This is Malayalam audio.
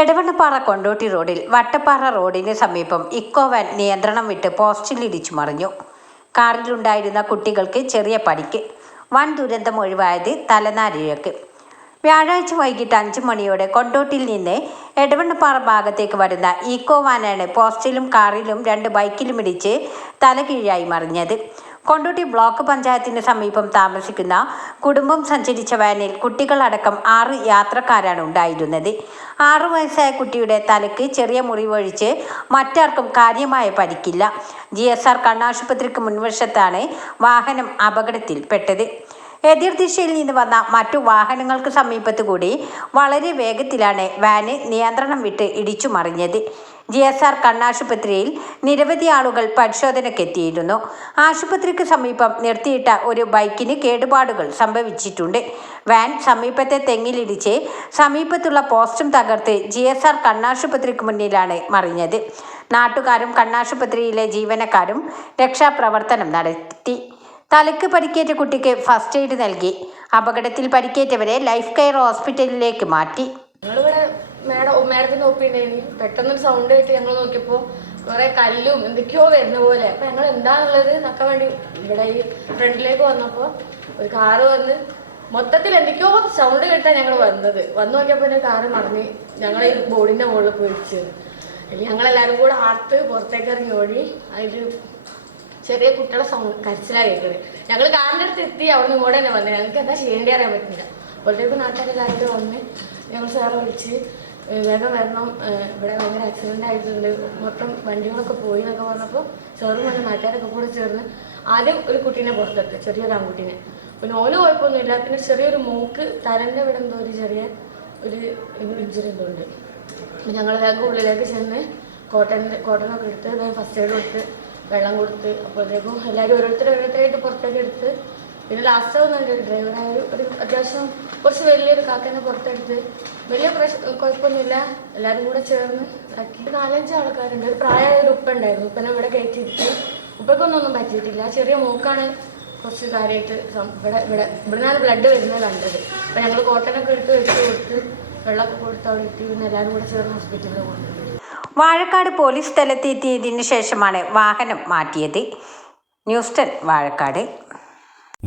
എടവണ്ണപ്പാറ കൊണ്ടോട്ടി റോഡിൽ വട്ടപ്പാറ റോഡിന് സമീപം ഇക്കോവാൻ നിയന്ത്രണം വിട്ട് പോസ്റ്റിൽ ഇടിച്ചു മറിഞ്ഞു. കാറിലുണ്ടായിരുന്ന കുട്ടികൾക്ക് ചെറിയ പരിക്ക് വൻ ദുരന്തം ഒഴിവായത് തലനാരിഴക്ക്. വ്യാഴാഴ്ച വൈകിട്ട് അഞ്ച് മണിയോടെ കൊണ്ടോട്ടിൽ നിന്ന് എടവണ്ണപ്പാറ ഭാഗത്തേക്ക് വരുന്ന ഈക്കോ വാനാണ് പോസ്റ്റിലും കാറിലും രണ്ട് ബൈക്കിലും ഇടിച്ച് തലകീഴായി മറിഞ്ഞത്. കൊണ്ടോട്ടി ബ്ലോക്ക് പഞ്ചായത്തിന് സമീപം താമസിക്കുന്ന കുടുംബം സഞ്ചരിച്ച വാനിൽ കുട്ടികളടക്കം ആറ് യാത്രക്കാരാണ് ഉണ്ടായിരുന്നത്. ആറു വയസ്സായ കുട്ടിയുടെ തലയ്ക്ക് ചെറിയ മുറിവൊഴിച്ച് മറ്റാർക്കും കാര്യമായ പരിക്കില്ല. ജി എസ് ആർ കണ്ണാശുപത്രിക്ക് മുൻവശത്താണ് വാഹനം അപകടത്തിൽപ്പെട്ടത്. എതിർദിശയിൽ നിന്ന് വന്ന മറ്റു വാഹനങ്ങൾക്ക് സമീപത്തു കൂടി വളരെ വേഗത്തിലാണ് വാന് നിയന്ത്രണം വിട്ട് ഇടിച്ചു മറിഞ്ഞത് ജി എസ് ആർ കണ്ണാശുപത്രിയിൽ നിരവധി ആളുകൾ പരിശോധനയ്ക്കെത്തിയിരുന്നു. ആശുപത്രിക്ക് സമീപം നിർത്തിയിട്ട ഒരു ബൈക്കിന് കേടുപാടുകൾ സംഭവിച്ചിട്ടുണ്ട്. വാൻ സമീപത്തെ തെങ്ങിലിടിച്ച് സമീപത്തുള്ള പോസ്റ്റും തകർത്ത് ജി എസ് ആർ കണ്ണാശുപത്രിക്ക് മുന്നിലാണ് മറിഞ്ഞത്. നാട്ടുകാരും കണ്ണാശുപത്രിയിലെ ജീവനക്കാരും രക്ഷാപ്രവർത്തനം നടത്തി. തലയ്ക്ക് പരിക്കേറ്റ കുട്ടിക്ക് ഫസ്റ്റ് എയ്ഡ് നൽകി. അപകടത്തിൽ പരിക്കേറ്റവരെ ലൈഫ് കെയർ ഹോസ്പിറ്റലിലേക്ക് മാറ്റി. മേഡം മേഡത്തിന് ഒപ്പിണ്ടായിരുന്നു പെട്ടെന്നൊരു സൗണ്ട് കേട്ട് ഞങ്ങൾ നോക്കിയപ്പോൾ കുറെ കല്ലും എന്തൊക്കെയോ വരുന്ന പോലെ. അപ്പൊ ഞങ്ങൾ എന്താണുള്ളത് എന്നൊക്കെ വേണ്ടി ഇവിടെ ഈ ഫ്രണ്ടിലേക്ക് വന്നപ്പോൾ ഒരു കാറ് വന്ന് മൊത്തത്തിൽ എന്തൊക്കെയോ സൗണ്ട് കേട്ടാ ഞങ്ങൾ വന്നത്. വന്നു നോക്കിയപ്പോൾ എന്നെ കാറ് മറിഞ്ഞ് ഞങ്ങൾ ഈ ബോർഡിന്റെ മുകളിൽ പോയി ഇടിച്ചു. അതിൽ ഞങ്ങളെല്ലാവരും കൂടെ ആർത്ത് പുറത്തേക്ക് ഇറങ്ങി ഓടി അതിൽ ചെറിയ കുട്ടികളെ സൗണ്ട് കരച്ചിലായി കേൾക്കുന്നത് ഞങ്ങൾ കാറിന്റെ അടുത്ത് എത്തി അവിടെ നിന്ന് ഇങ്ങോട്ട് തന്നെ വന്നത് ഞങ്ങൾക്ക് എന്താ ചെയ്യേണ്ടി അറിയാൻ പറ്റില്ല അപ്പോഴത്തേക്കും നാട്ടുകാരെല്ലാവരും വന്ന് ഞങ്ങൾ സാറെ വിളിച്ച് വേഗം വരണം. ഇവിടെ ഭയങ്കര ആക്സിഡന്റ് ആയിട്ടുണ്ട്. മൊത്തം വണ്ടികളൊക്കെ പോയി എന്നൊക്കെ പറഞ്ഞപ്പോൾ ചെറു വന്ന് നാട്ടുകാരൊക്കെ കൂടെ ചേർന്ന് ആദ്യം ഒരു കുട്ടീനെ പുറത്തെടുത്ത് ചെറിയൊരു ആൺകുട്ടീനെ. പിന്നെ ഓൽ കുഴപ്പമൊന്നുമില്ല. പിന്നെ ചെറിയൊരു മൂക്ക് തലന്റെ ഇവിടെ എന്തോ ഒരു ചെറിയ ഒരു ഇഞ്ചുറി എന്തോ ഉണ്ട്. അപ്പം ഞങ്ങൾ വേഗം ഉള്ളിലേക്ക് ചെന്ന് കോട്ടൺ കോട്ടണൊക്കെ എടുത്ത് ഫസ്റ്റ് എയ്ഡ് കൊടുത്ത് വെള്ളം കൊടുത്ത് അപ്പോഴത്തേക്കും എല്ലാവരും ഓരോരുത്തർ ഓരോരുത്തരായിട്ട് പുറത്തേക്ക് എടുത്ത് പിന്നെ ലാസ്റ്റ് വന്നുണ്ട് ഡ്രൈവറായ ഒരു ഒരു അത്യാവശ്യം കുറച്ച് വലിയൊരു കാക്കനെ പുറത്തെടുത്ത് വലിയ പ്രശ്ന കുഴപ്പമൊന്നുമില്ല. എല്ലാവരും കൂടെ ചേർന്ന് ഇതാക്കി നാലഞ്ച് ആൾക്കാരുണ്ട്. ഒരു പ്രായമായ ഒരു ഉപ്പ ഉണ്ടായിരുന്നു. ഉപ്പനെ ഇവിടെ കയറ്റിയിട്ട് ഉപ്പക്കൊന്നും പറ്റിയിട്ടില്ല. ചെറിയ മൂക്കാണ് കുറച്ച് കാര്യമായിട്ട് ഇവിടെ ഇവിടെ ഇവിടെ നിന്നാണ് ബ്ലഡ് വരുന്നത് കണ്ടത്. അപ്പം ഞങ്ങൾ കോട്ടനൊക്കെ എടുത്ത് വെച്ച് കൊടുത്ത് വെള്ളമൊക്കെ കൊടുത്ത് അവിടെ ഇട്ട് പിന്നെ എല്ലാവരും കൂടെ ചേർന്ന് ഹോസ്പിറ്റലിൽ കൊണ്ടുപോയി. വാഴക്കാട് പോലീസ് സ്ഥലത്തെത്തിയതിനു ശേഷമാണ് വാഹനം മാറ്റിയത്. News ten Vazhakkad.